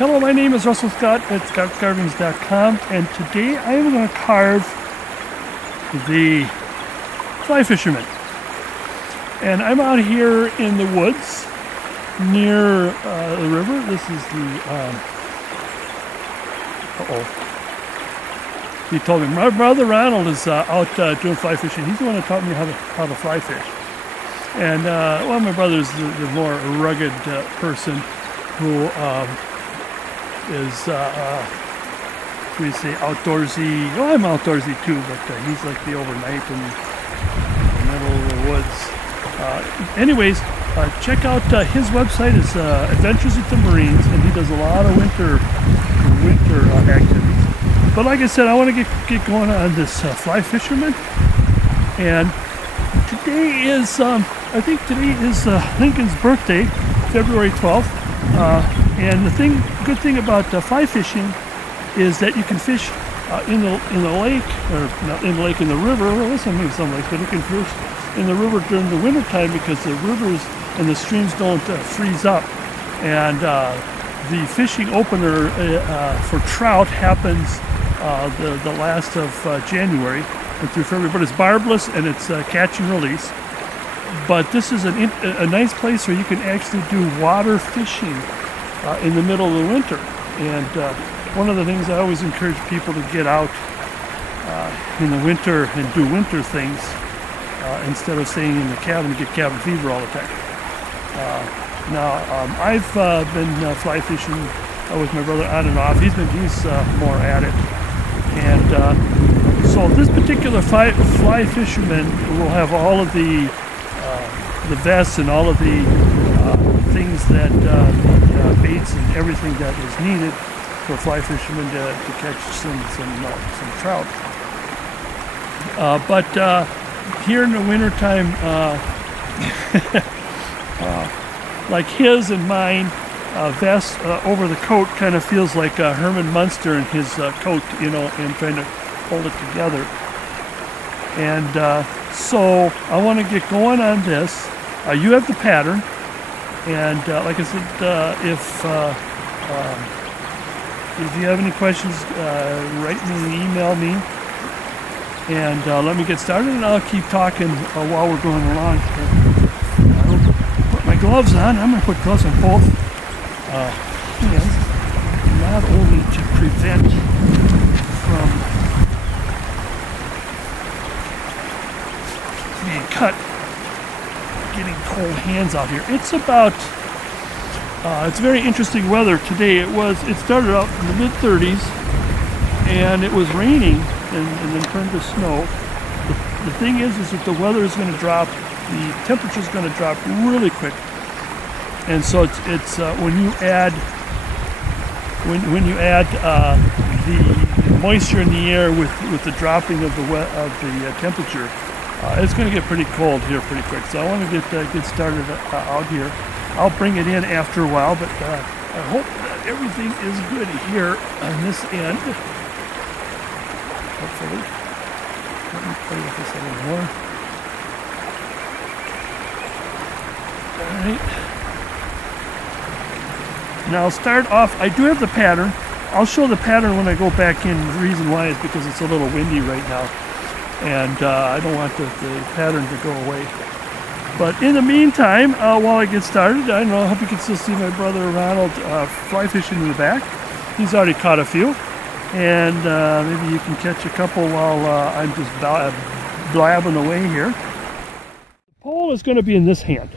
Hello, my name is Russell Scott at scottcarvings.com, and today I am going to carve the Fly Fisherman. And I'm out here in the woods near the river. This is the, he told me, my brother Ronald is out doing fly fishing. He's the one that taught me how to fly fish. And, well, my brother's the more rugged person who is, we say outdoorsy. Well, I'm outdoorsy too, but he's like the overnight in the middle of the woods. Anyways, check out his website. It's Adventures with the Marines, and he does a lot of winter activities. But like I said, I want to get going on this Fly Fisherman. And today is, I think today is Lincoln's birthday, February 12th. And the good thing about fly fishing is that you can fish in the lake, or not in the lake, in the river. Well, this one means some lakes, but you can fish in the river during the winter time because the rivers and the streams don't freeze up. And the fishing opener for trout happens the last of January and through February, but it's barbless and it's catch and release. But this is a nice place where you can actually do water fishing in the middle of the winter. And one of the things I always encourage people to get out in the winter and do winter things instead of staying in the cabin and get cabin fever all the time. Now I've been fly fishing with my brother on and off. He's more at it. And so this particular fly fisherman will have all of the vests and all of the things that baits and everything that is needed for fly fishermen to catch some trout. But here in the wintertime, like his and mine, vest over the coat kind of feels like Herman Munster and his coat, you know, and trying to hold it together. And so I want to get going on this. You have the pattern, and like I said, if you have any questions, write me and email me, and let me get started, and I'll keep talking while we're going along. I'll put my gloves on. I'm going to put gloves on both hands, not only to prevent from being cut, getting cold hands out here. It's about, it's very interesting weather today. It started out in the mid-30s, and it was raining and then turned to snow. The thing is that the weather is going to drop, the temperature is going to drop really quick. And so it's when you add the moisture in the air with the dropping of the temperature, it's going to get pretty cold here pretty quick. So I want to get started out here. I'll bring it in after a while, but I hope that everything is good here on this end. Hopefully. Let me play with this a little more. All right. Now I'll start off. I do have the pattern. I'll show the pattern when I go back in. The reason why is because it's a little windy right now, and I don't want the pattern to go away. But in the meantime, while I get started, I don't know, I hope you can still see my brother Ronald fly fishing in the back. He's already caught a few, and maybe you can catch a couple while I'm just blabbing away here. The pole is going to be in this hand,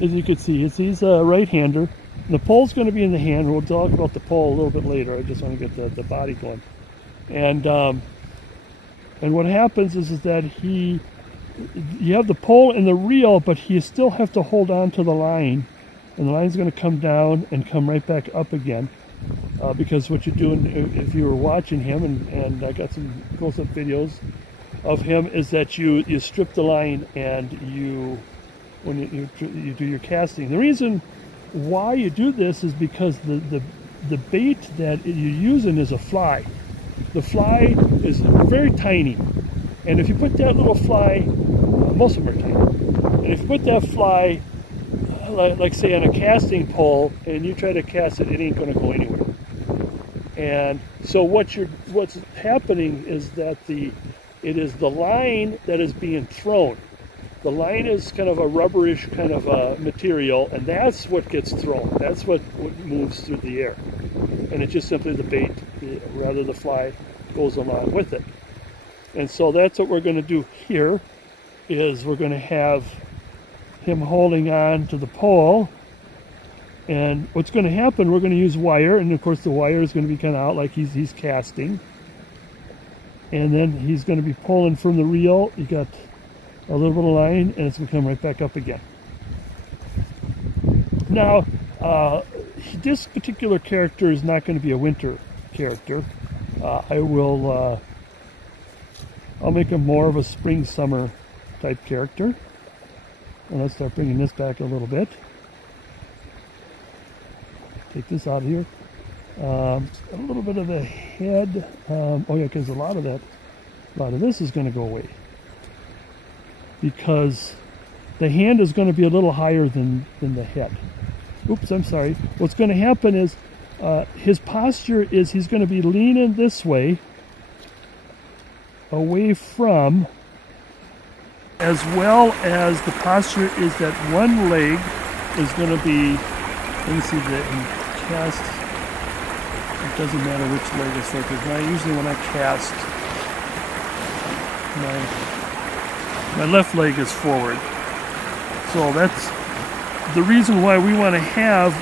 as you can see. He's a right-hander. The pole's going to be in the hand. We'll talk about the pole a little bit later. I just want to get the body going. And what happens is that you have the pole and the reel, but you still have to hold on to the line, and the line's going to come down and come right back up again. Because what you're doing, if you were watching him, and I got some close-up videos of him, is that you strip the line and when you do your casting. The reason why you do this is because the bait that you're using is a fly. The fly is very tiny, and if you put that little fly, most of them are tiny, and if you put that fly like say on a casting pole, and you try to cast it, it ain't going to go anywhere. And so what's happening is that it is the line that is being thrown. The line is kind of a rubberish kind of material, and that's what gets thrown. That's what moves through the air. And it's just simply the bait, rather the fly goes along with it. And so that's what we're going to do here, is we're going to have him holding on to the pole. And what's going to happen, we're going to use wire, and of course the wire is going to be kind of out like he's casting. And then he's going to be pulling from the reel. You got a little bit of line, and it's going to come right back up again. Now, this particular character is not going to be a winter character. I'll make him more of a spring-summer type character. And let's start bringing this back a little bit. Take this out of here. A little bit of the head. Oh yeah, because a lot of this is going to go away, because the hand is going to be a little higher than the head. Oops, I'm sorry. What's going to happen is his posture is he's going to be leaning this way, away from, as well as the posture is that one leg is going to be, let me see the cast, it doesn't matter which leg it's for, because usually when I cast, my left leg is forward. So that's the reason why we want to have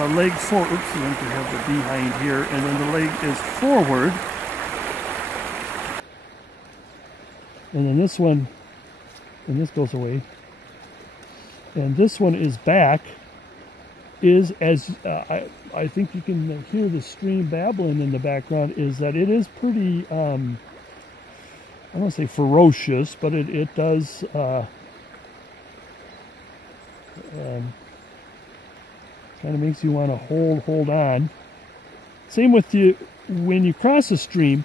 a leg forward. Oops, we want to have the behind here, and then the leg is forward. And then this one, and this goes away. And this one is back, is as I think you can hear the stream babbling in the background, is that it is pretty, I don't want to say ferocious, but it does kind of makes you want to hold on. Same with you when you cross a stream,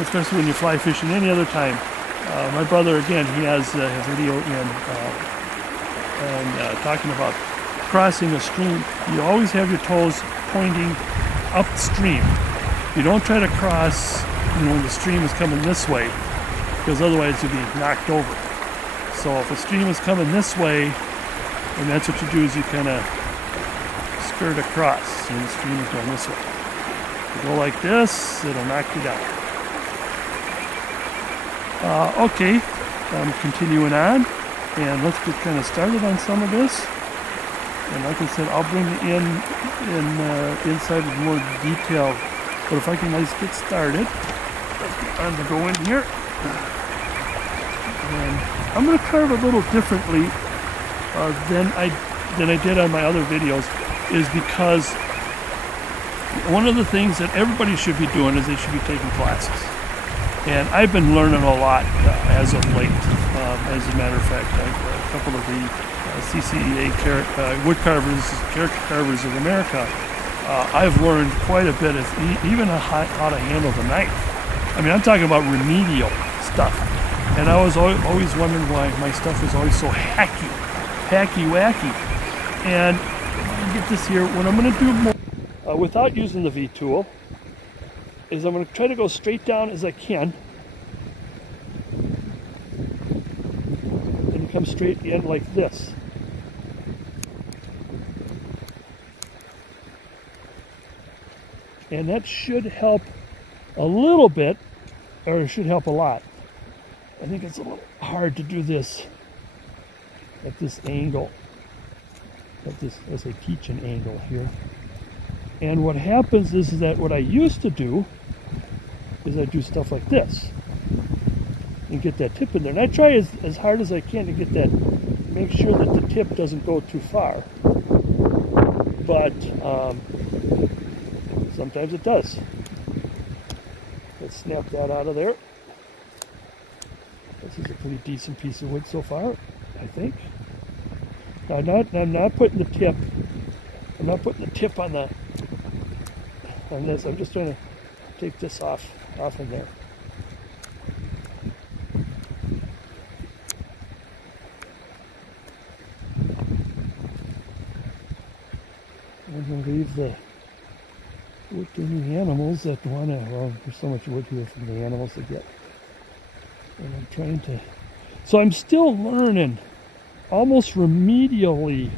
especially when you fly fishing any other time. My brother, again, he has a video talking about crossing a stream. You always have your toes pointing upstream. You don't try to cross when the stream is coming this way, because otherwise you'll be knocked over. So if a stream is coming this way, and that's what you do, is you kind of skirt across, and the stream is going this way. If you go like this, it'll knock you down. Okay, I'm continuing on, and let's get kind of started on some of this. And like I said, I'll bring it inside with more detail. But if I can at least get started, I'm going to go in here. And I'm going to carve a little differently than I did on my other videos, is because one of the things that everybody should be doing is they should be taking classes. And I've been learning a lot as of late. As a matter of fact, a couple of the CCEA wood carvers, character carvers of America, I've learned quite a bit, even how to handle the knife. I mean, I'm talking about remedial stuff. And I was always wondering why my stuff was always so hacky-wacky. And get this here, what I'm going to do more, without using the V-tool, is I'm going to try to go straight down as I can. And come straight in like this. And that should help a little bit, or it should help a lot. I think it's a little hard to do this at this angle, at this, as I teach an angle here. And what happens is that what I used to do is I do stuff like this and get that tip in there. And I try as hard as I can to get that, make sure that the tip doesn't go too far. But sometimes it does. Let's snap that out of there. This is a pretty decent piece of wood so far, I think. Now, I'm not putting the tip. I'm not putting the tip on this. I'm just trying to take this off in there. I'm going to leave the wood to any animals that want to, well, there's so much wood here from the animals to get. And I'm trying to, so I'm still learning, almost remedially,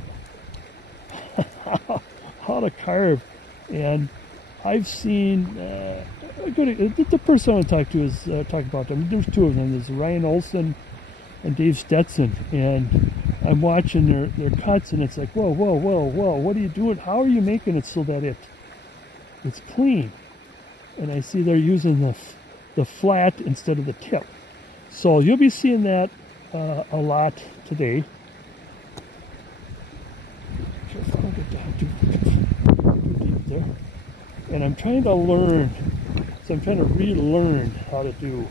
how to carve. And I've seen, the person I want to talk to is talking about them. There's two of them. There's Ryan Olson and Dave Stetson. And I'm watching their cuts, and it's like, whoa, whoa, whoa, whoa, what are you doing? How are you making it so that it's clean? And I see they're using the flat instead of the tip. So you'll be seeing that a lot today. Careful, don't get down too deep there. And I'm trying to learn, so I'm trying to relearn how to do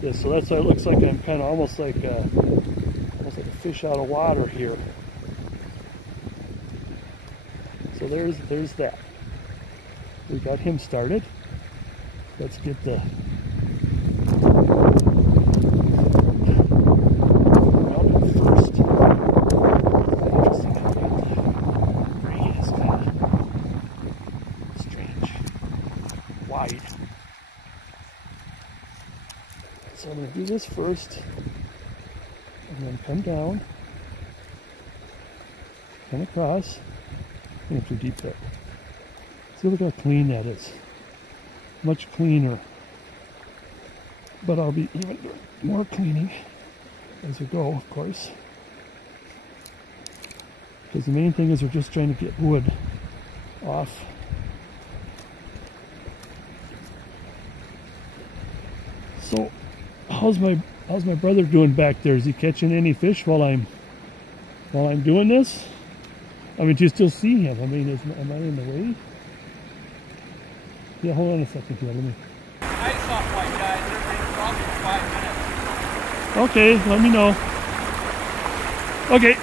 this. So that's why it looks like I'm kind of almost like a fish out of water here. So there's that. We got him started. Let's get the rounded first. Interesting how the grain is kind of strange, wide. So I'm going to do this first, and then come down, come across. I'm too deep there. See, look how clean that is. Much cleaner. But I'll be even doing more cleaning as we go, of course. Because the main thing is we're just trying to get wood off. So, how's my brother doing back there? Is he catching any fish while I'm doing this? I mean, do you still see him? I mean, am I in the way? Yeah, hold on a second here. Let me. I saw white guys. They're probably 5 minutes. Okay, let me know. Okay.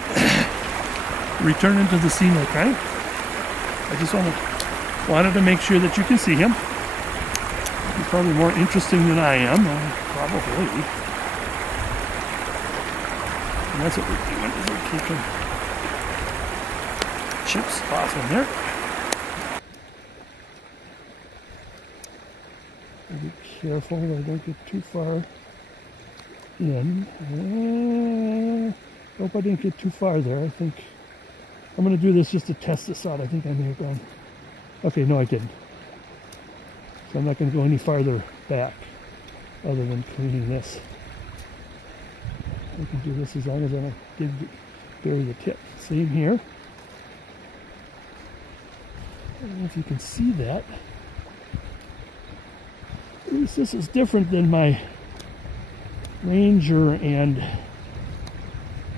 Returning to the scene, okay? I just wanted to make sure that you can see him. He's probably more interesting than I am, probably. And that's what we're doing, is we're keeping chips off in there. Be careful that I don't get too far in. Hope I didn't get too far there. I think I'm going to do this just to test this out. I think I may have gone. Okay, no, I didn't. So I'm not going to go any farther back other than cleaning this. I can do this as long as I don't bury the tip. Same here. I don't know if you can see that. At least this is different than my Ranger and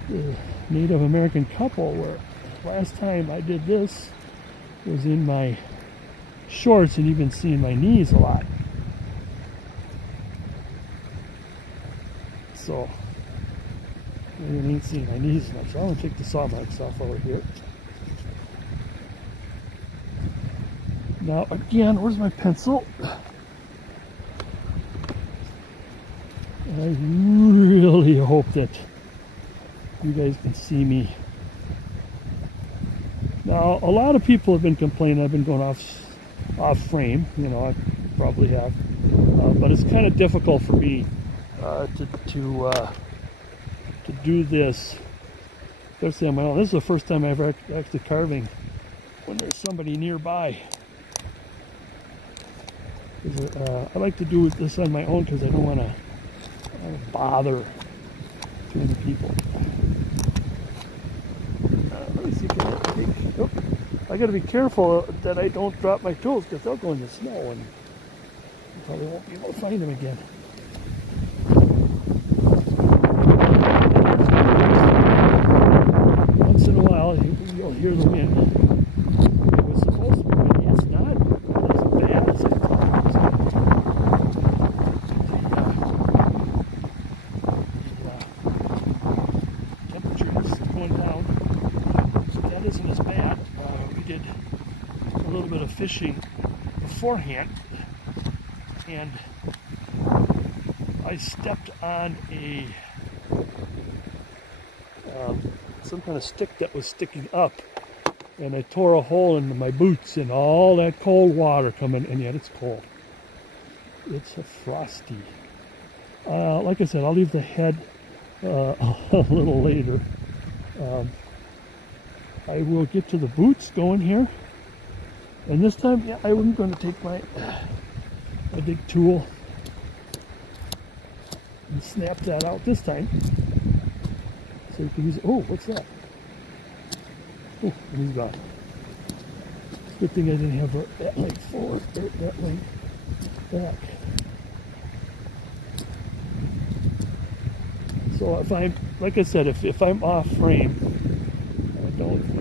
the Native American couple, where last time I did this was in my shorts, and you've been seeing my knees a lot. So you ain't seeing my knees much. So I'm gonna take the saw marks off over here. Now again, where's my pencil? I really hope that you guys can see me. Now, a lot of people have been complaining I've been going off frame. You know, I probably have, but it's kind of difficult for me to do this, especially on my own. This is the first time I've actually carving when there's somebody nearby. I like to do this on my own because I don't want to bother too many people. Let me see if I can take. Oh, I got to be careful that I don't drop my tools because they'll go in the snow and I probably won't be able to find them again. Once in a while, you'll hear the wind. It was supposed to be windy. It's not as bad as I thought it was going to be. Isn't as bad. We did a little bit of fishing beforehand, and I stepped on a some kind of stick that was sticking up, and I tore a hole into my boots and all that cold water coming, and yet it's cold. It's a frosty. Like I said, I'll leave the head a little later. I will get to the boots going here, and this time, yeah, I'm going to take my big tool and snap that out this time, so you can use it. Oh, what's that? Oh, he's gone. Good thing I didn't have that leg forward, or that leg back. So if I'm, like I said, if I'm off frame, I don't.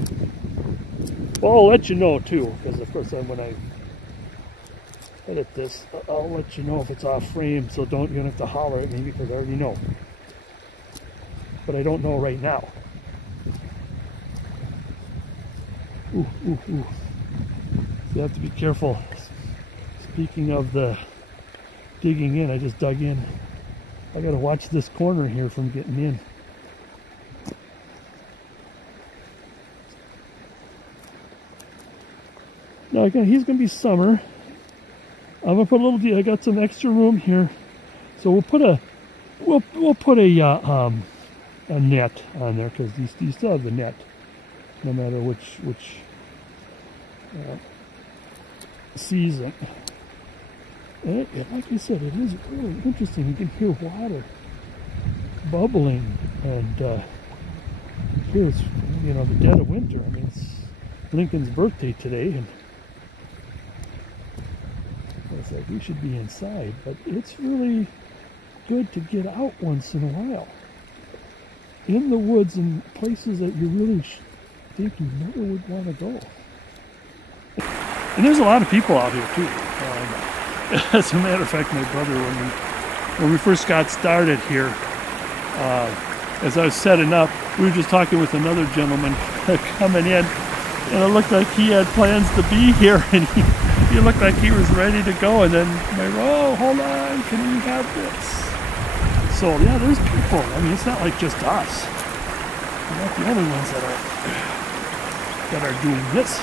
Well, I'll let you know too, because of course when I edit this, I'll let you know if it's off frame. So you don't have to holler at me because I already know. But I don't know right now. Ooh, ooh, ooh. So you have to be careful. Speaking of the digging in, I just dug in. I gotta watch this corner here from getting in. Now again, he's gonna be summer. I'm gonna put a little. I got some extra room here, so we'll put a net on there because you still have the net, no matter which season. And like I said, it is really interesting. You can hear water bubbling, and here it's the dead of winter. I mean, it's Lincoln's birthday today, and it's like we should be inside, but it's really good to get out once in a while in the woods and places that you really think you never would want to go. And there's a lot of people out here too. As a matter of fact, my brother, when we first got started here, as I was setting up, we were just talking with another gentleman coming in, and it looked like he had plans to be here, and he looked like he was ready to go, and then oh, hold on, can we have this? So yeah, there's people. I mean, it's not like just us. We're not the only ones that are doing this.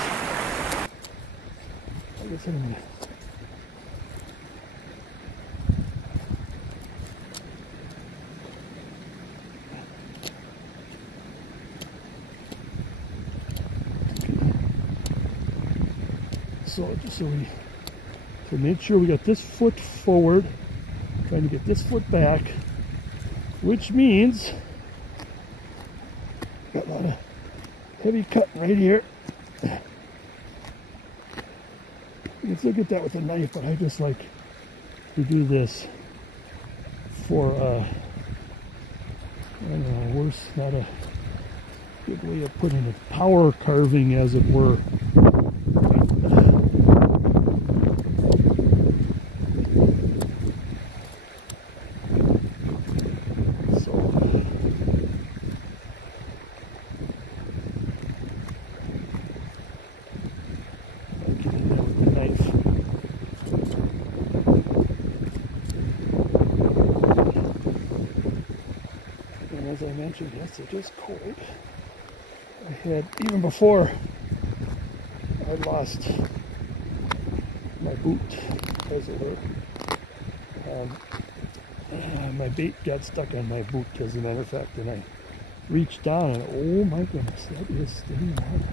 I guess I'm gonna so make sure we got this foot forward, trying to get this foot back, which means got a lot of heavy cutting right here. You can still get that with a knife, but I just like to do this for I don't know, worse, not a good way of putting it, power carving as it were. As I mentioned, yes, it is cold. I had, even before I lost my boot, as it were, my bait got stuck on my boot, as a matter of fact, and I reached down and oh my goodness, that is steady water.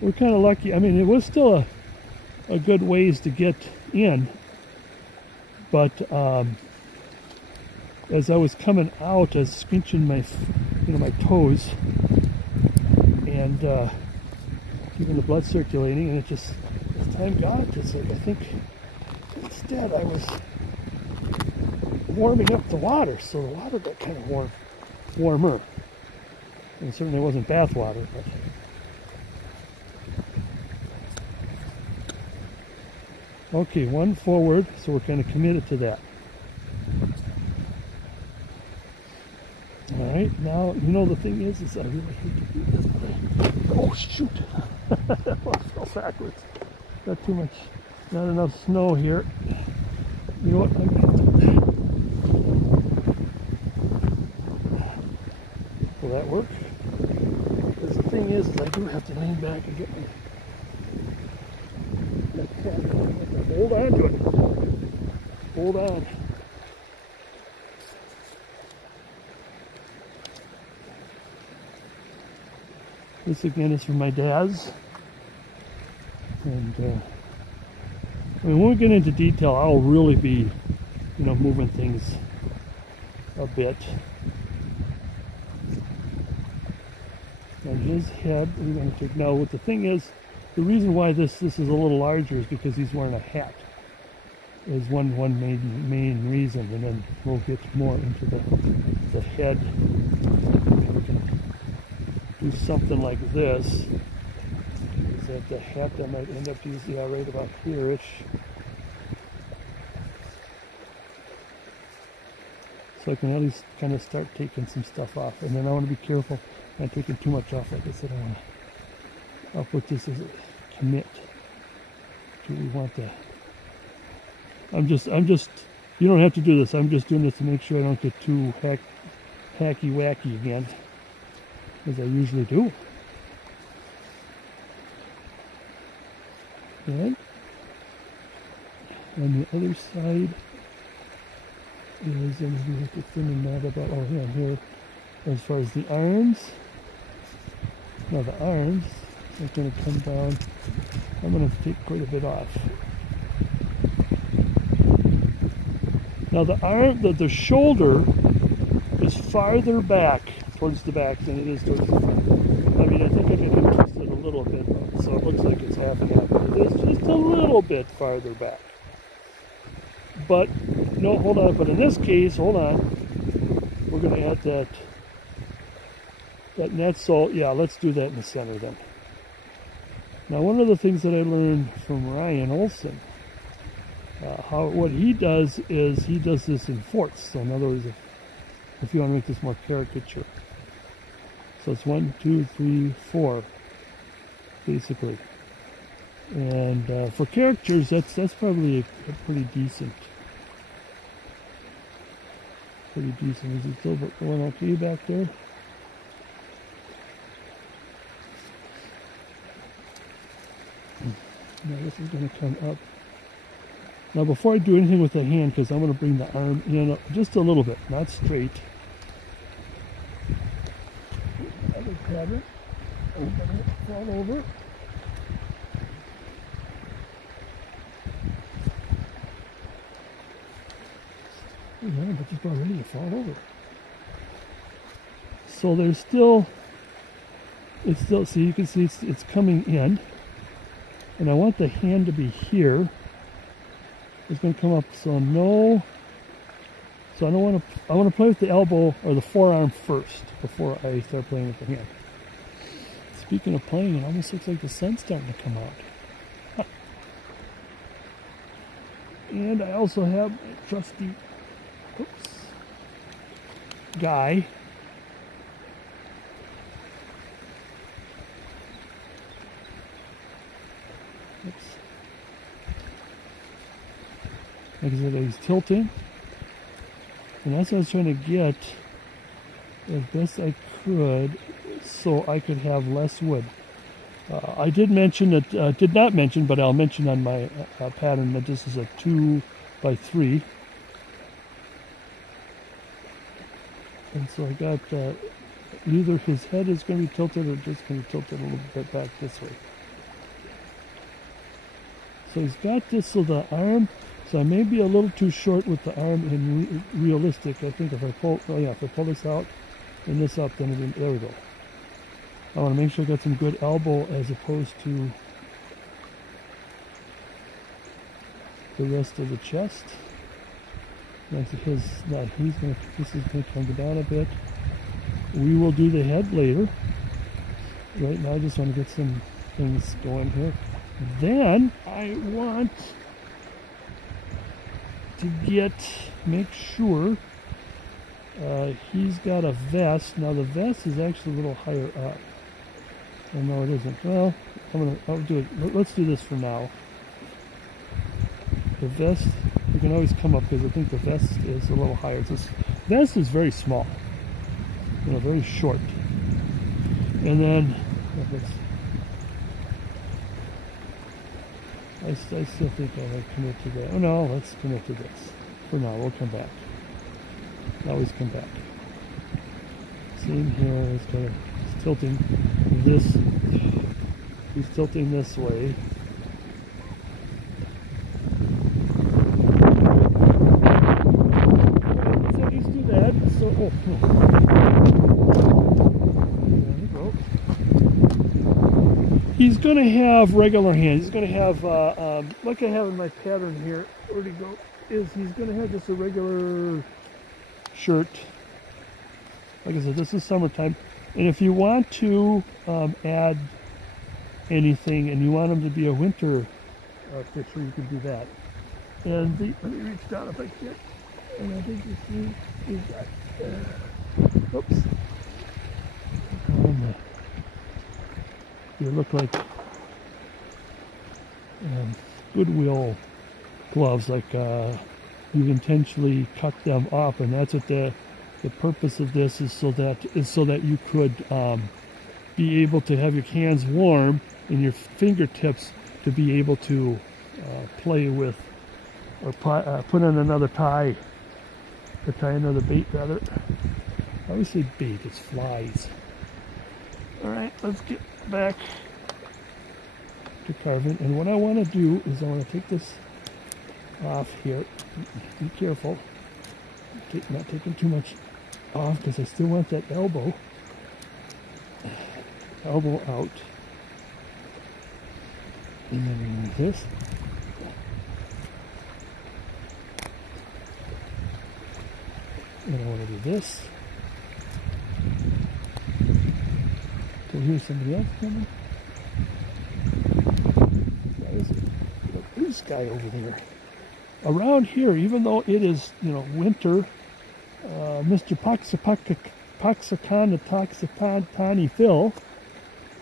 We're kind of lucky. I mean, it was still a good ways to get in, but as I was coming out, I was scrunching my, my toes and keeping the blood circulating, and it just, as time got, it's like, I think instead I was warming up the water, so the water got kind of warmer. And it certainly wasn't bath water, but okay, one forward, so we're kind of committed to that. Alright, now, the thing is I really hate to do this, but oh shoot! I fell backwards. Got too much, not enough snow here. You know what, will that work? Because the thing is I do have to lean back and get my hold on to it. Hold on. This again is from my dad's. And I mean, when we get into detail, I'll really be, you know, moving things a bit. And his head, we're going to take now. What the thing is, the reason why this is a little larger is because he's wearing a hat. Is one main reason, and then we'll get more into the head. We can do something like this. Is that the hat that might end up using, yeah, right about here-ish. So I can at least kind of start taking some stuff off, and then I want to be careful not taking too much off. Like I said, I'll put this as a commit. Do we want the? I'm just. You don't have to do this. I'm just doing this to make sure I don't get too hacky wacky again, as I usually do. And on the other side is, and we have to thin that about. Oh, yeah, here. As far as the arms, now the arms are going to come down. I'm going to take quite a bit off. Now the arm, the shoulder is farther back towards the back than it is towards the front. I mean, I think I can twist it a little bit, so it looks like it's half and half. But it is just a little bit farther back. But, no, hold on. But in this case, hold on. We're going to add that net sole. Yeah, let's do that in the center then. Now, one of the things that I learned from Ryan Olson, what he does is he does this in fourths. So in other words, if you want to make this more caricature, so it's 1, 2, 3, 4, basically. And for caricatures, that's probably a pretty decent. Is it still going okay back there? Now this is going to come up. Now before I do anything with the hand, because I'm going to bring the arm in just a little bit, not straight. Other pattern. Open it, fall over. Yeah, but it's about ready to fall over. So there's still, see, you can see it's coming in. And I want the hand to be here. It's going to come up, so no. So I don't want to. I want to play with the elbow or the forearm first before I start playing with the hand. Speaking of playing, it almost looks like the sun's starting to come out. And I also have my trusty, guy. Like I said, he's tilting, and that's what I was trying to get as best I could, so I could have less wood. I did mention that, did not mention, but I'll mention on my pattern that this is a 2 by 3, and so I got either his head is going to be tilted or just going to be tilted a little bit back this way. So he's got this, so the arm. So I may be a little too short with the arm in realistic. I think if I pull, oh yeah, if I pull this out and this up, then there we go. I want to make sure I got some good elbow as opposed to the rest of the chest. That's his. Now he's gonna. This is gonna come down a bit. We will do the head later. Right now, I just want to get some things going here. Then I want to make sure he's got a vest. Now the vest is actually a little higher up. Oh no, it isn't. Well, I'll do it. Let's do this for now. The vest, you can always come up because I think the vest is a little higher. This vest is very small, very short. And then I still think I might commit to that. Oh no, let's commit to this. For now, we'll come back. Always come back. Same here, he's tilting this. He's tilting this way. So he's do that. So, oh, there we go. He's going to have regular hands. He's going to have, like I have in my pattern here, where'd he go? He's going to have just a regular shirt. Like I said, this is summertime. And if you want to add anything and you want them to be a winter fisher, you can do that. And let me reach down if I can. And I think you see, he's got, oops. They look like Goodwill gloves, like you've intentionally cut them off, and that's what the purpose of this is, so that you could be able to have your hands warm and your fingertips to be able to play with or put on another tie, or tie another bait rather. I always say bait, it's flies. All right, let's get back to carving, and what I want to do is I want to take this off here. Be careful, not taking too much off, because I still want that elbow out. And then remove this. And I want to do this. So here's somebody else coming. This guy over there. Around here, even though it is, winter, Mr. Paxacana Phil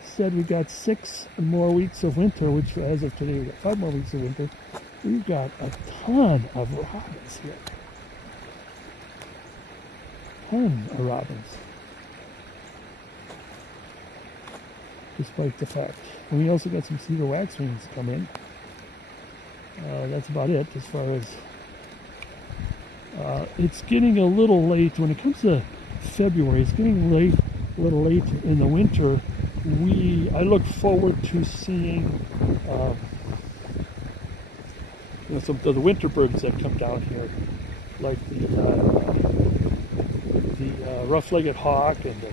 said we got 6 more weeks of winter, which as of today we got 5 more weeks of winter. We've got a ton of robins here. Ton of robins. Despite the fact. And we also got some cedar waxwings come in. That's about it as far as it's getting a little late when it comes to February. It's getting a little late in the winter. I look forward to seeing some of the winter birds that come down here, like the rough-legged hawk and the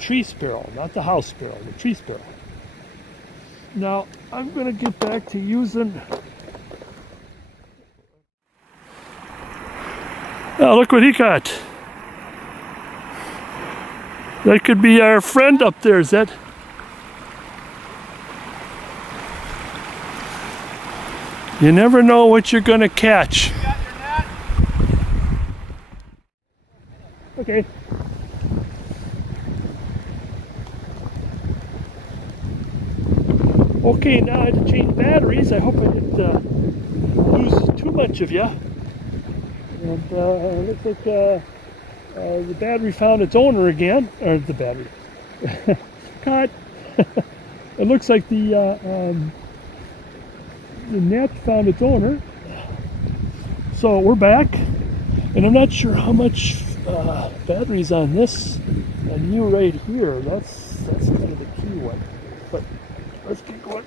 tree sparrow, not the house sparrow, the tree sparrow. Now, I'm going to get back to using... Oh, look what he got. That could be our friend up there, is that? You never know what you're going to catch. You got your net? Okay. Okay, now I had to change batteries. I hope I didn't lose too much of you. And it looks like the battery found its owner again. Or the battery. Cut. It looks like the net found its owner. So we're back. And I'm not sure how much battery's on this. And you right here. That's kind of the key one. But let's get going.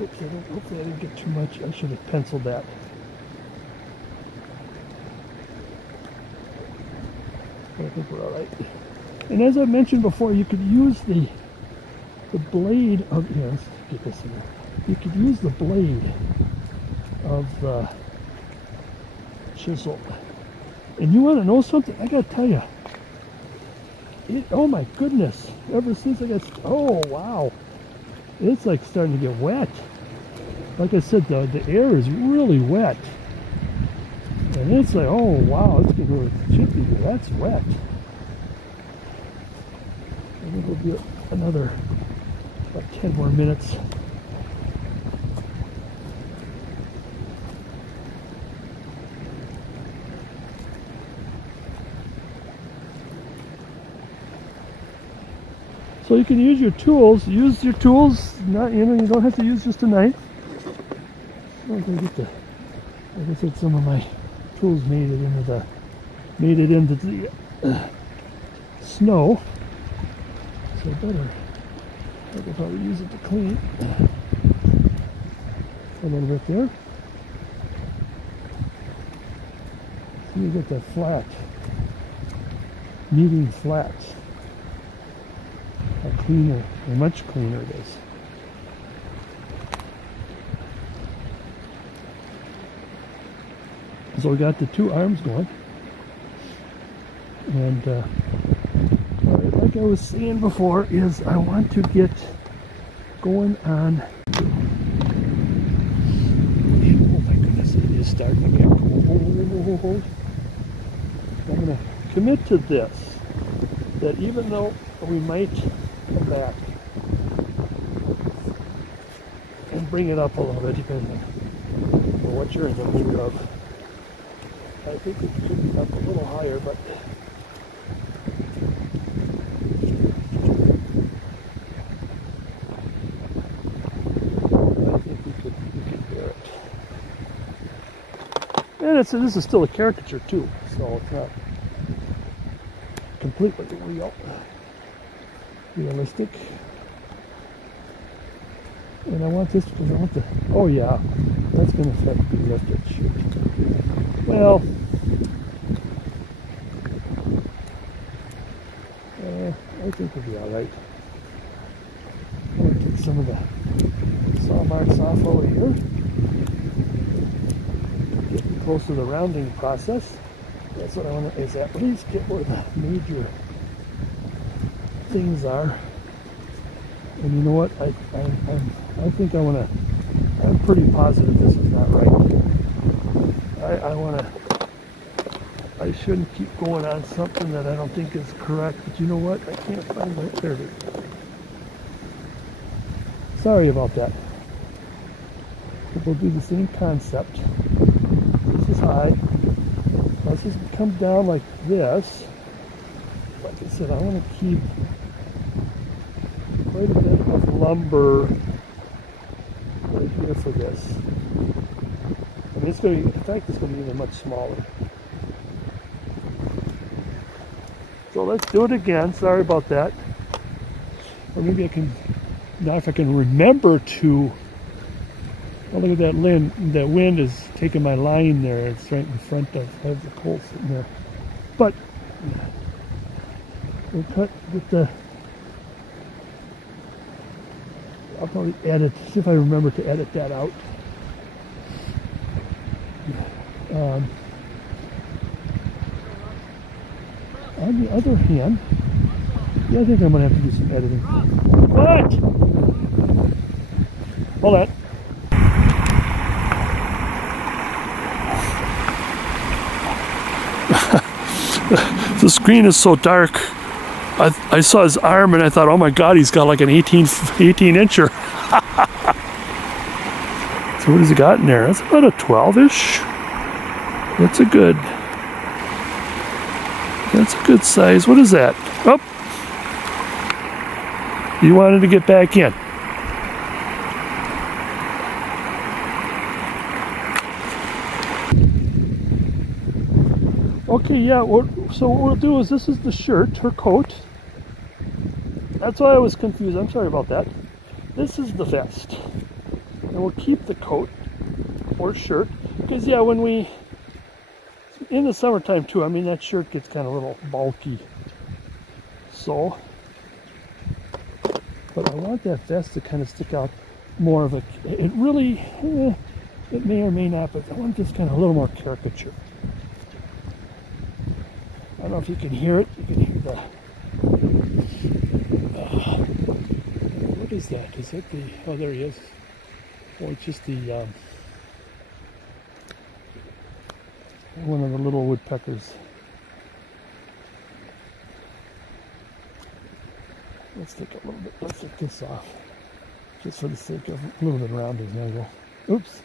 Oops, hopefully I didn't get too much. I should have penciled that. I think we're all right. And as I mentioned before, you could use the blade of, let's get this in there. You could use the blade of the chisel. And you want to know something? I got to tell you. Oh my goodness. Ever since I got, oh wow. It's like starting to get wet. Like I said, the air is really wet. And it's like, oh wow, it's getting really chippy. That's wet. I think we'll do another about 10 more minutes. So you can use your tools. Use your tools. Not, you know, you don't have to use just a knife. I'm gonna get the, like I said, some of my tools made it into the snow. So I could probably use it to clean a little bit there. So you get that flat, kneading flat. How cleaner, or much cleaner it is. So we got the two arms going, and like I was saying before, is I want to get going on. Oh my goodness, it is starting to get cold. I'm going to commit to this, that even though we might come back and bring it up a little bit, depending on what you're in the mood of. I think it should be up a little higher, but I think we could bear it. And this is still a caricature too, so it's not completely realistic. And I want this because I want the, oh yeah, that's going to affect the lifted shoot. Well, I think we'll be alright. I'm going to take some of the saw marks off over here. Getting close to the rounding process. That's what I want to, is at least get where the major things are. And you know what? I think I want to, I'm pretty positive this is not right. I want to, I shouldn't keep going on something that I don't think is correct, but you know what? I can't find my, there it is. Sorry about that. But we'll do the same concept. This is high. Let's just come down like this. Like I said, I want to keep quite a bit of lumber right here for this. I mean, it's going to, in fact, it's going to be even much smaller. So let's do it again. Sorry about that. Or maybe I can, now if I can remember to, oh, look at that wind. That wind is taking my line there. It's right in front of, I have the pole sitting there. But we'll cut with the, I'll probably edit, see if I remember to edit that out. On the other hand, yeah, I think I'm going to have to do some editing. What? Hold on. The screen is so dark. I saw his arm and I thought, oh my God, he's got like an 18 incher. So what has he got in there? That's about a 12-ish. That's a good size. What is that? Oh, you wanted to get back in. Okay, yeah, so what we'll do is, this is the shirt, her coat. That's why I was confused. I'm sorry about that. This is the vest. And we'll keep the coat or shirt. Because, yeah, when we, in the summertime too, I mean, that shirt gets kind of a little bulky. So, but I want that vest to kind of stick out more of a, it really, it may or may not, but I want this kind of a little more caricature. I don't know if you can hear it. You can hear the, what is that? Is that the, oh, there he is. Oh, it's just the, one of the little woodpeckers. Let's take a little bit, let's take this off. Just for the sake of a little bit around it. There we go. Oops.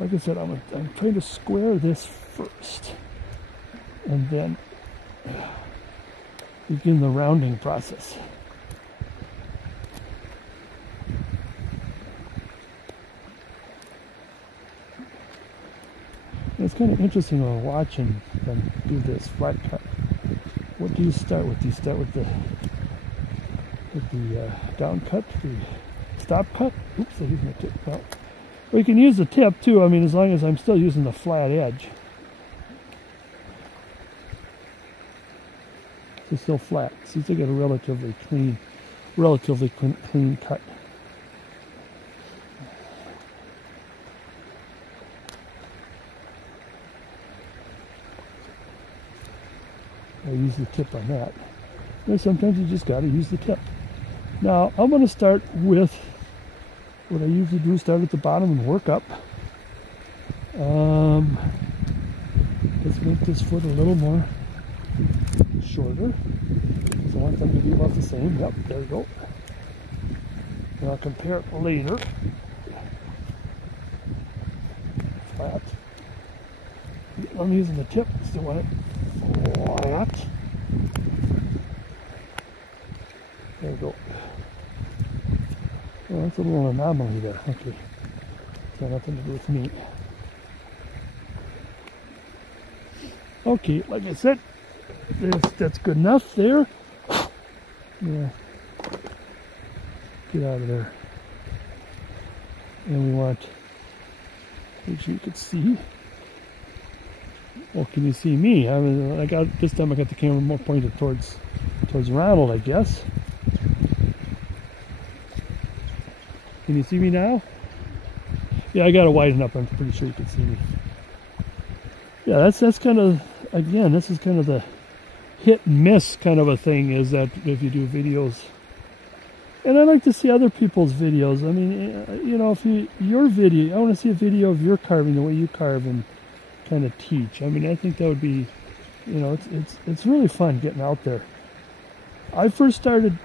Like I said, I'm trying to square this first, and then begin the rounding process. It's kind of interesting while watching them do this flat cut. What do you start with? Do you start with the down cut, the stop cut? Oops, I used my tip. Well, you can use the tip too. I mean, as long as I'm still using the flat edge. It's still flat. See, they get a relatively clean cut. I use the tip on that. And sometimes you just got to use the tip. Now, I'm going to start with what I usually do, start at the bottom and work up. Let's make this foot a little more shorter. So I want them to be about the same. Yep, there we go. And I'll compare it later. Flat. I'm using the tip, still want it flat. There we go. Oh, that's a little anomaly there. Okay. It's got nothing to do with me. Okay, like I said, that's good enough there. Yeah. Get out of there. And we want, make sure you can see. Well, can you see me? I mean, this time I got the camera more pointed towards Ronald, I guess. Can you see me now? Yeah, I got to widen up. I'm pretty sure you can see me. Yeah, that's kind of, again, this is kind of the hit and miss kind of a thing, is that if you do videos, and I like to see other people's videos. I mean, you know, your video, I want to see a video of your carving, the way you carve, and kind of teach. I mean, I think that would be, you know, it's really fun getting out there. I first started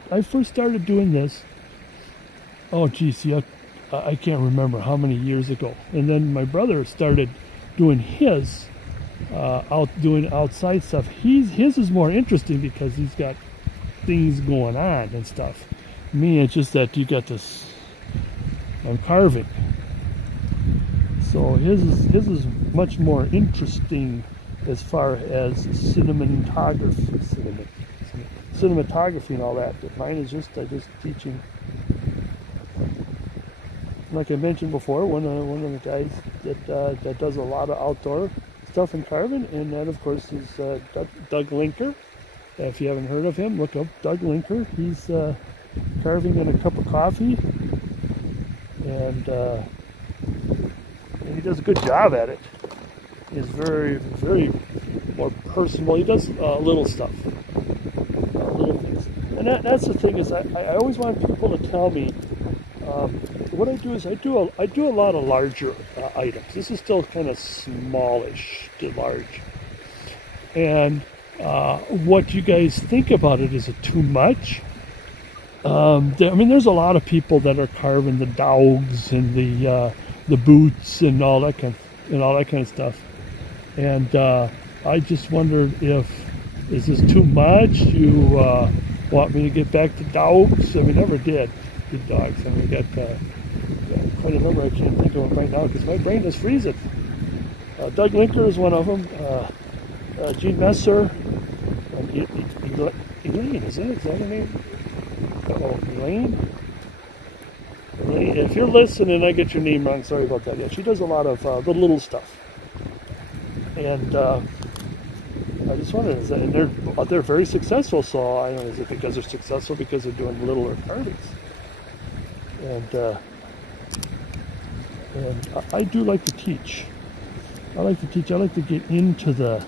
doing this, oh geez, see, I can't remember how many years ago. And then my brother started doing his doing outside stuff. His is more interesting because he's got things going on and stuff. Me, it's just that you got this, I'm carving. So his is much more interesting as far as cinematography and all that. But mine is just teaching. Like I mentioned before, one of the guys that does a lot of outdoor stuff in carving, and that of course is Doug Linker. If you haven't heard of him, look up Doug Linker. He's carving in a cup of coffee, and he does a good job at it. He's very, very more personal. He does little stuff, little things. And that's the thing, is I always want people to tell me, what I do is I do a lot of larger items. This is still kind of smallish to large. And what you guys think about it, is it too much? I mean, there's a lot of people that are carving the dogs and the boots and all that kind of stuff. And I just wondered, is this too much? You want me to get back to dogs? I mean, never did dogs. I mean, we got quite a number. I can't think of them right now because my brain is freezing. Doug Linker is one of them. Gene Messer. Elaine, is that her name? Oh, Elaine? If you're listening, I get your name wrong. Sorry about that. Yeah, she does a lot of the little stuff. And I just wondered, and they're very successful. So I don't know, is it because they're successful because they're doing littler carvings? And I do like to teach. I like to teach. I like to get into the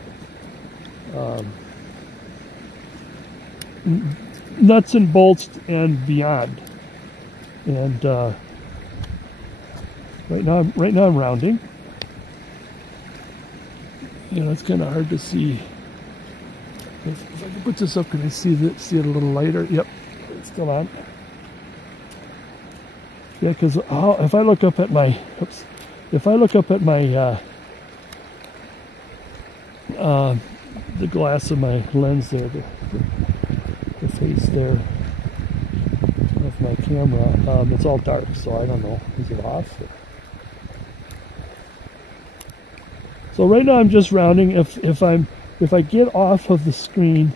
nuts and bolts and beyond. And right now I'm rounding. You know, it's kind of hard to see. If I can put this up, can I see it a little lighter? Yep, it's still on. Yeah, because if I look up at my, the glass of my lens there, the face there of my camera. It's all dark, so I don't know. Is it off? So right now I'm just rounding. If I get off of the screen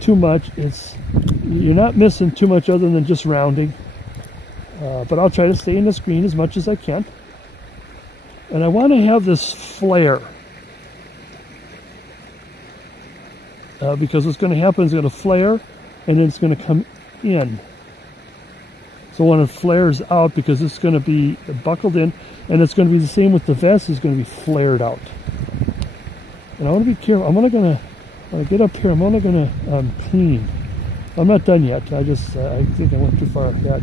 too much, you're not missing too much other than just rounding. But I'll try to stay in the screen as much as I can. And I want to have this flare. Because what's going to happen is it's going to flare and then it's going to come in. So when it flares out, because it's going to be buckled in, and it's going to be the same with the vest, it's going to be flared out. And I want to be careful. When I get up here, I'm only going to clean. I'm not done yet. I think I went too far with that.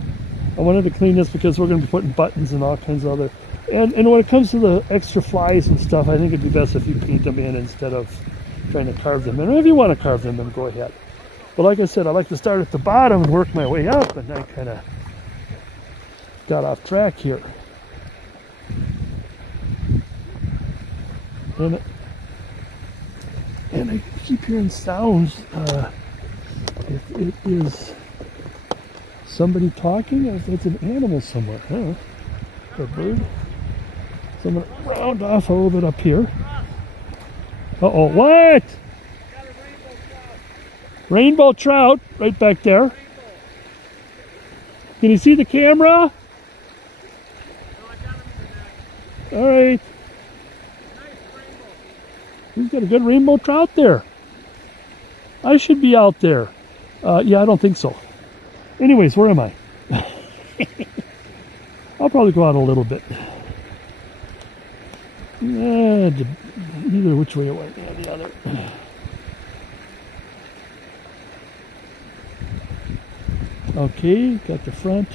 I wanted to clean this because we're going to be putting buttons and all kinds of other. And when it comes to the extra flies and stuff, I think it'd be best if you paint them in instead of trying to carve them in. Or if you want to carve them in, go ahead. But like I said, I like to start at the bottom and work my way up, and I kind of got off track here. And I keep hearing sounds. If it is somebody talking, or if it's an animal somewhere. I don't know. A bird. So I'm going to round off a little bit up here. Uh-oh, what? Rainbow trout right back there. Can you see the camera? All right. He's got a good rainbow trout there. I should be out there. Yeah, I don't think so. Anyways, where am I? I'll probably go out a little bit. Either which way it went. Yeah, the other. Okay, got the front.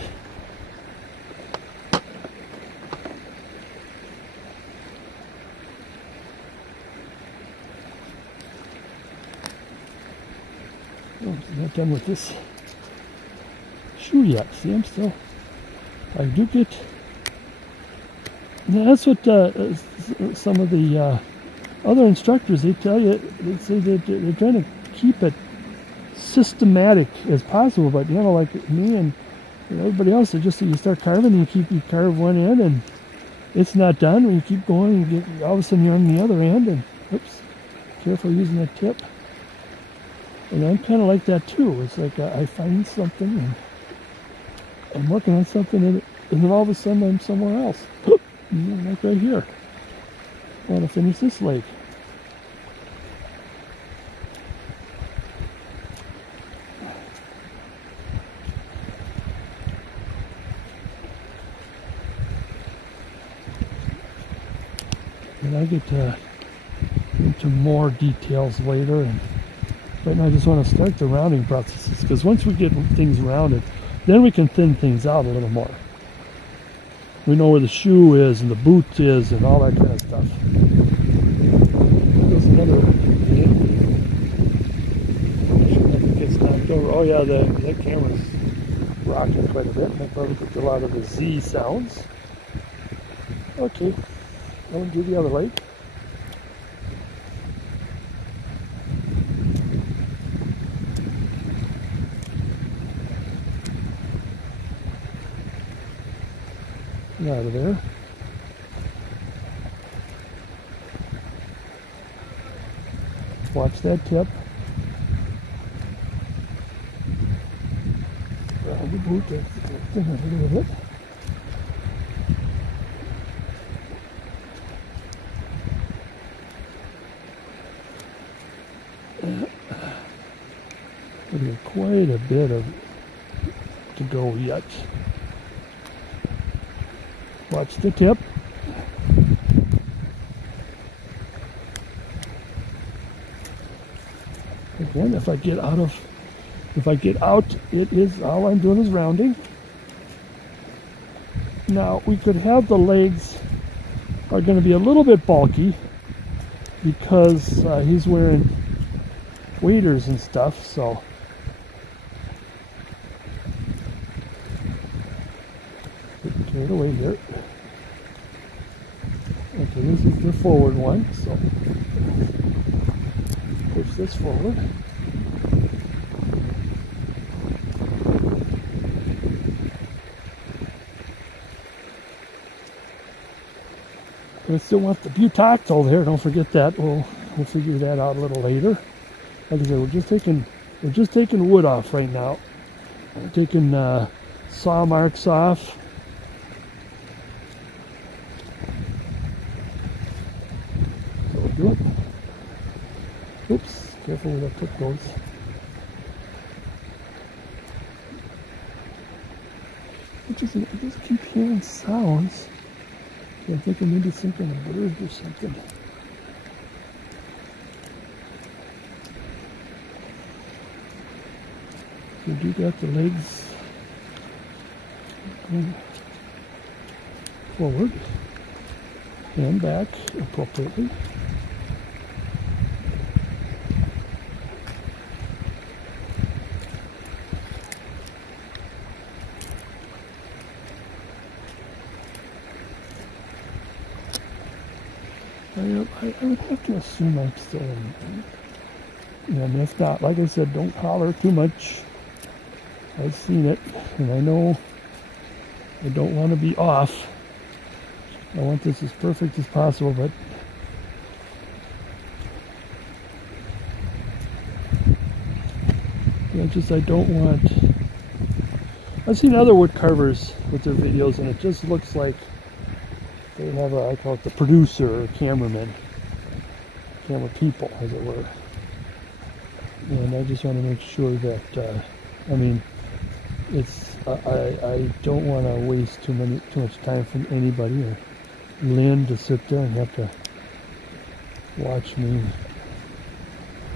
Oh, I'm not done with this shoe yet. See, I do get. That's what some of the other instructors, they tell you. They say that they're trying to keep it systematic as possible, but like me and everybody else, you start carving and you carve one end and it's not done. When you keep going, you get, all of a sudden you're on the other end, and oops, careful using that tip. And I'm kind of like that too. It's like I find something and I'm working on something, and then all of a sudden I'm somewhere else. Like right here. I want to finish this leg. And I get into more details later, and right now I just want to start the rounding processes, because once we get things rounded, then we can thin things out a little more. We know where the shoe is and the boot is and all that kind of stuff. There's another gets knocked over. Oh yeah, that camera's rocking quite a bit. I probably took a lot of the Z sounds. Okay, I'll do the other leg. Out of there. Watch that tip. Grab the boot, that's a little bit. We've got quite a bit to go yet. Watch the tip. Again, if I get out, it is, all I'm doing is rounding. Now, we could have the legs are going to be a little bit bulky because he's wearing waders and stuff, so. Carry it away here. Okay, this is the forward one, so this forward. I still want the butactyl there. Don't forget that. We'll figure that out a little later. Like I said, we're just taking wood off right now. We're taking saw marks off. So we'll do it. Oops, careful where that tip goes. Interesting, I just keep hearing sounds. I think I'm into some kind of bird or something. So do got the legs going forward and back appropriately. I would have to assume I'm still in. And if not, like I said, don't holler too much. I've seen it, and I know I don't want to be off. I want this as perfect as possible, but I don't want. I've seen other wood carvers with their videos, and it just looks like they have I call it the producer or cameraman, camera people, as it were. And I just want to make sure that, I mean, it's I don't want to waste too much time from anybody or Lynn to sit there and have to watch me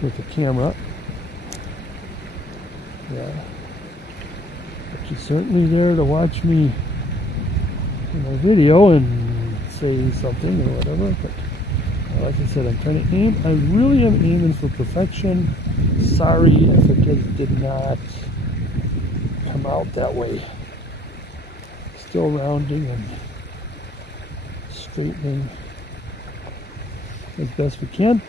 with the camera. Yeah, but she's certainly there to watch me in my video and say something or whatever. But like I said, I'm trying to aim. I really am aiming for perfection. Sorry if it just did not come out that way. Still rounding and straightening as best we can.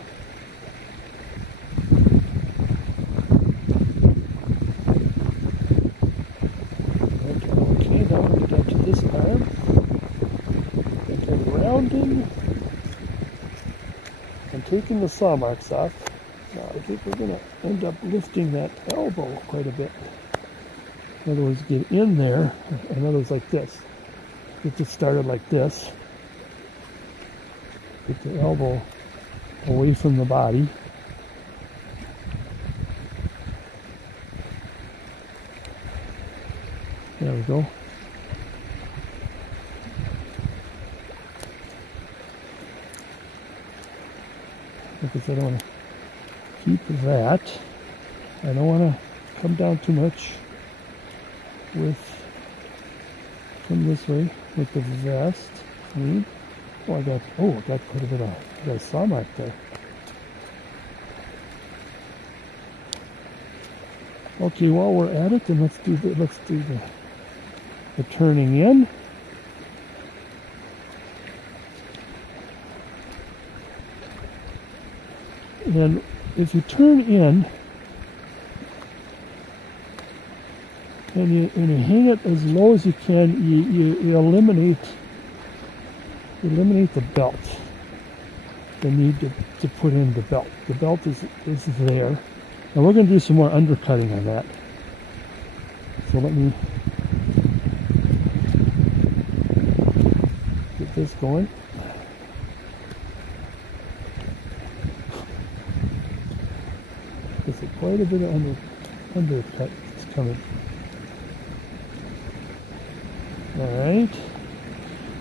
Okay, now we get to this arm. And I'm rounding and taking the saw marks off. Now I think we're going to end up lifting that elbow quite a bit. In other words, get in there. In other words, like this. Get it started like this. Get the elbow away from the body. There we go. Because I don't want to keep that. I don't want to come down too much with, come this way with the vest. I got quite a bit of saw mark there. Okay, while we're at it, then let's do the turning in. And if you turn in and you hang it as low as you can, you eliminate the belt. The need to put in the belt. The belt is there. And we're going to do some more undercutting on that. So let me get this going. There's quite a bit of undercut that's coming. Alright.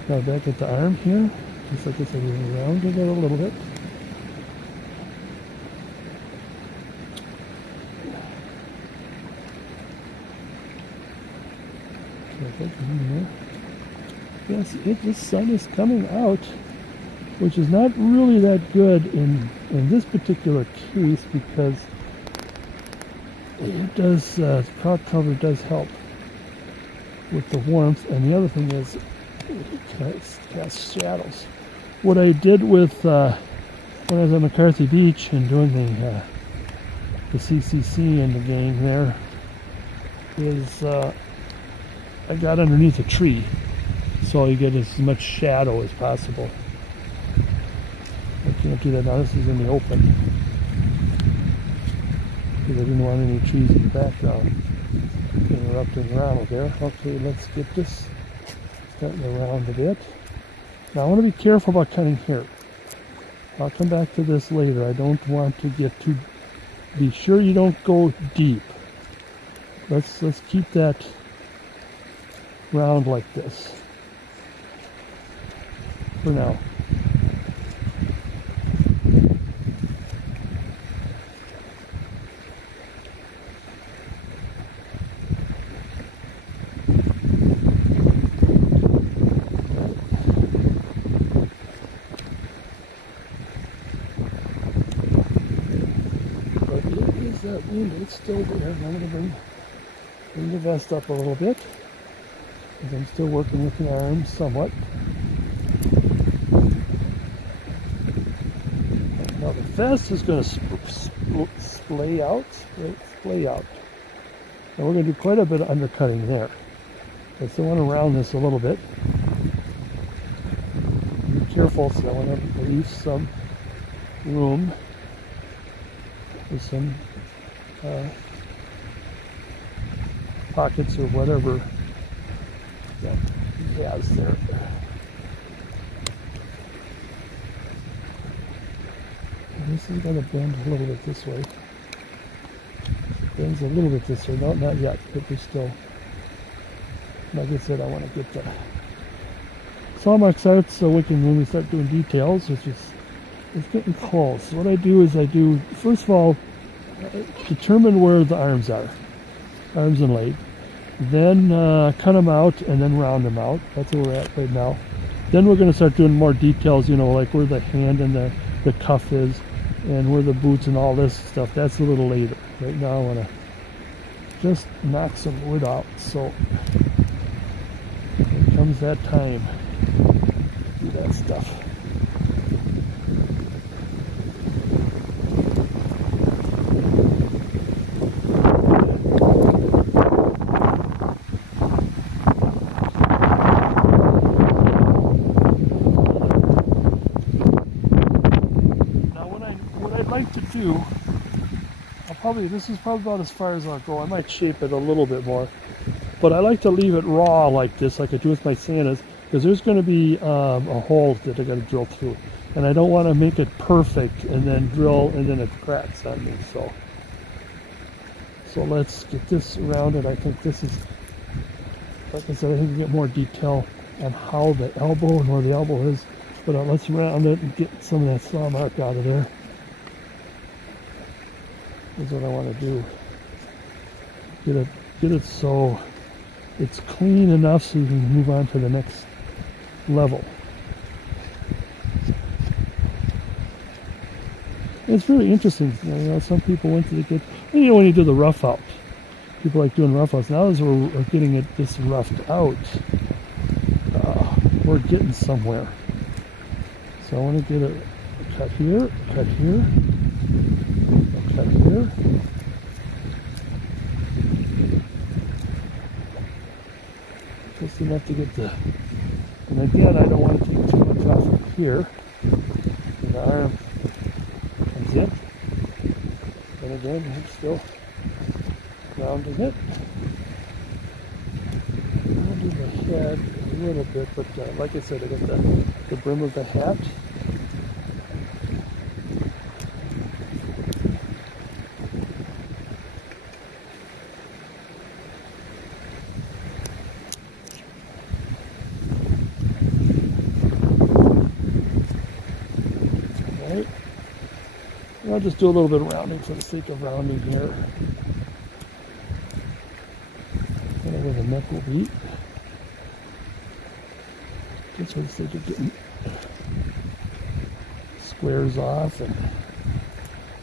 Now back at the arm here. Just like this, I rounded it a little bit. Yes, the sun is coming out, which is not really that good in this particular case because it does, the crop cover does help with the warmth, and the other thing is it casts shadows. What I did with when I was at McCarthy Beach and doing the CCC and the gang there is I got underneath a tree, so you get as much shadow as possible. I can't do that now. This is in the open because I didn't want any trees in the background interrupting Ronald there. Okay, let's get this starting around a bit. Now I want to be careful about cutting here. I'll come back to this later. I don't want to get too... Be sure you don't go deep. Let's keep that round like this for now. That wind, it's still there. I'm going to bring the vest up a little bit because I'm still working with the arms somewhat. Now the vest is going to splay out. And we're going to do quite a bit of undercutting there. I still want to round this a little bit. Be careful, so I want to leave some room for some pockets or whatever that he has there. And this is going to bend a little bit this way. Bends a little bit this way. No, not yet, but we're still, like I said, I want to get the saw marks out so we can, when we start doing details, which is, it's getting close. What I do is I do, first of all, determine where the arms are, arms and leg, then cut them out and then round them out. That's where we're at right now. Then we're going to start doing more details, you know, like where the hand and the cuff is and where the boots and all this stuff. That's a little later. Right now I want to just knock some wood out, so here comes that time to do that stuff. This is probably about as far as I'll go. I might shape it a little bit more, but I like to leave it raw like this, like I do with my Santas, because there's going to be a hole that I got to drill through, and I don't want to make it perfect and then drill and then it cracks on me. So let's get this rounded. I think this is, like I said, I think we get more detail on how the elbow and where the elbow is, but let's round it and get some of that saw mark out of there. Is what I want to do. Get it so it's clean enough so you can move on to the next level. It's very interesting. You know, some people went to get, you know, when you do the rough out, people like doing rough outs. Now as we're getting this roughed out, we're getting somewhere. So I want to get a cut here, cut here. Cut here. Just enough to get the, and again I don't want to take too much off of here. The arm comes in. And again I'm still rounding it. Rounding the head a little bit, but like I said, I got the brim of the hat. I'll just do a little bit of rounding for the sake of rounding here. Kind of where the neck will be. Just for the sake of getting squares off and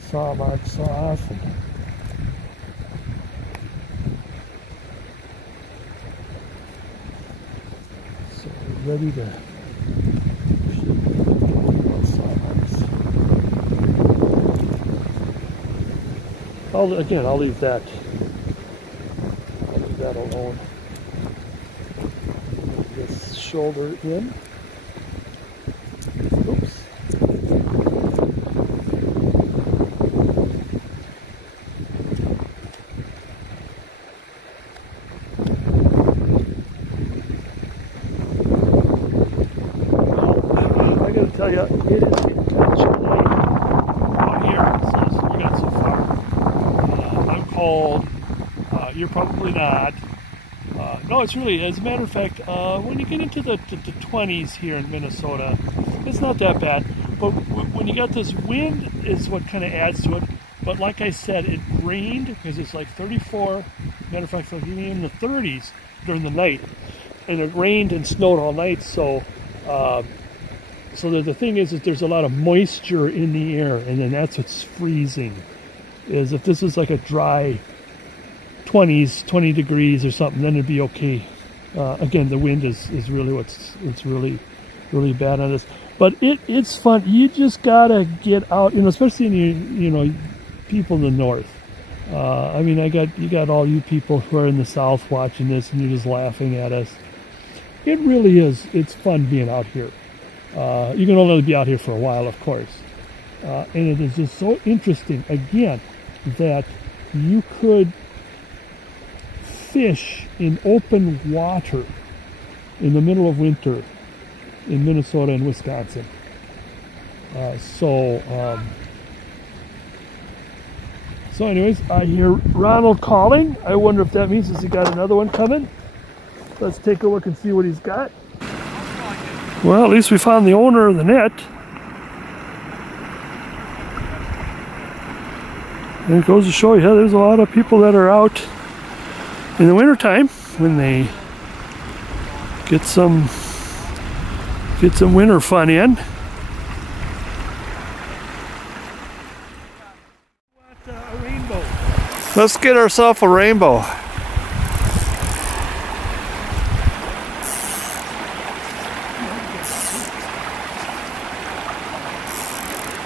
saw marks off. So we're ready to saw marks. I'll leave that. I'll leave that alone. This shoulder in. Oops. I gotta tell you, it is intentionally out here. So we got so far. I'm cold. You're probably not. No, it's really, as a matter of fact, when you get into the 20s here in Minnesota, it's not that bad. But when you got this wind is what kind of adds to it. But like I said, it rained because it's like 34, matter of fact, like even in the 30s during the night. And it rained and snowed all night, so the thing is that there's a lot of moisture in the air, and then that's what's freezing. Is if this is like a dry 20 degrees or something, then it'd be okay. Again, the wind is really it's really bad on this. But it's fun. You just gotta get out, especially in people in the north. I mean, you got all you people who are in the south watching this, and you're just laughing at us. It really is. It's fun being out here. You can only be out here for a while, of course. And it is just so interesting, again, that you could fish in open water in the middle of winter in Minnesota and Wisconsin. So anyways, I hear Ronald calling. I wonder if that means he got another one coming. Let's take a look and see what he's got. Well, at least we found the owner of the net. And it goes to show you, there's a lot of people that are out in the wintertime when they get some winter fun in. A rainbow. Let's get ourselves a rainbow.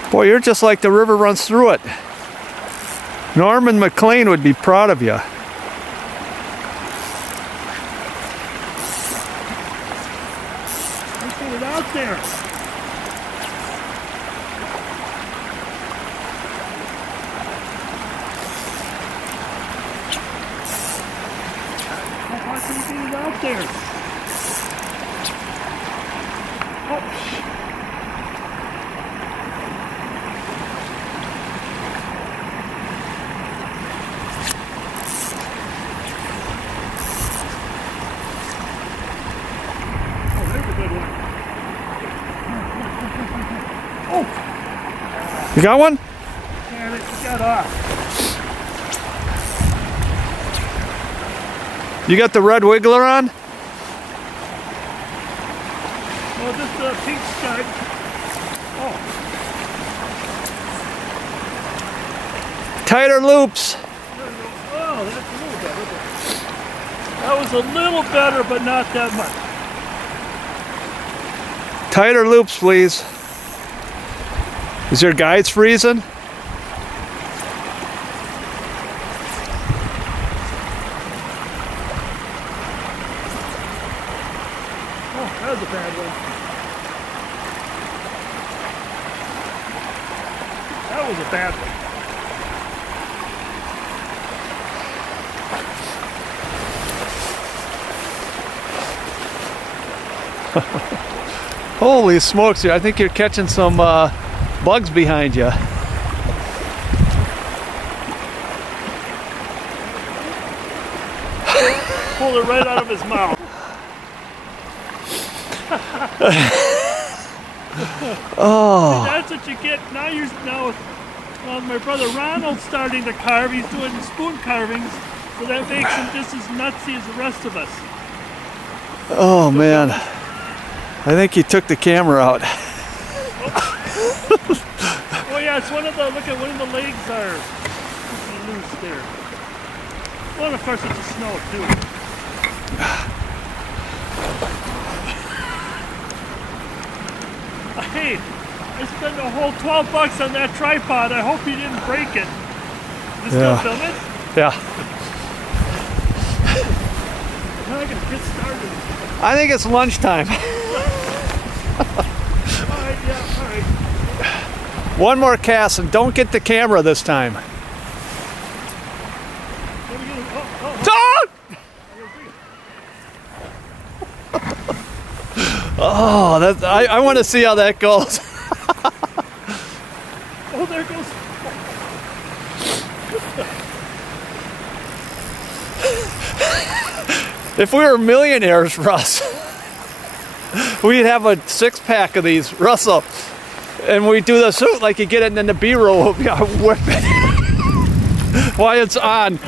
Boy, you're just like the river runs through it. Norman McLean would be proud of you. Let's get it out there. How far can we get it out there? Oh, You got one? man, it got off. You got the red wiggler on? Oh, just a pink stud. Oh. Tighter loops. Oh, that's a little better. That was a little better, but not that much. Tighter loops, please. Is your guides freezing? Oh, that was a bad one. That was a bad one. Holy smokes, I think you're catching some bugs behind you. Pulled it right out of his mouth. Oh. That's what you get. Now my brother Ronald's starting to carve. He's doing spoon carvings, so that makes him just as nutsy as the rest of us. Oh man, I think he took the camera out. Oh yeah, it's one of the, look at one of the legs are loose there. Well, of course it's the snow too. Hey, I spent a whole $12 on that tripod. I hope you didn't break it. This still filming? Yeah. Now I can get started. I think it's lunchtime. Alright, yeah, alright. One more cast and don't get the camera this time. Don't! Oh, that, I want to see how that goes. Oh, there it goes. If we were millionaires, Russ, we'd have a 6-pack of these, Russell, and we do the suit like you get it, and then the B-roll will be whip it while it's on.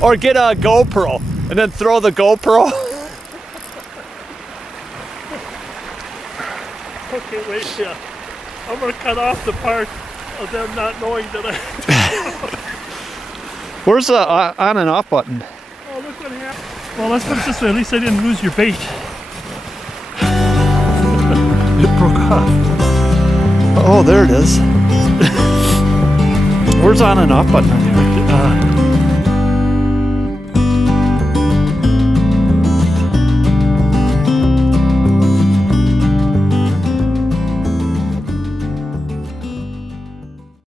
Or get a GoPro and then throw the GoPro. Okay, wait, yeah. I'm gonna cut off the part of them not knowing that I... Where's the on and off button? Oh, look what happened. Well, let's put it this way, at least I didn't lose your bait. It broke off. Oh, there it is. Where's on and off button on here?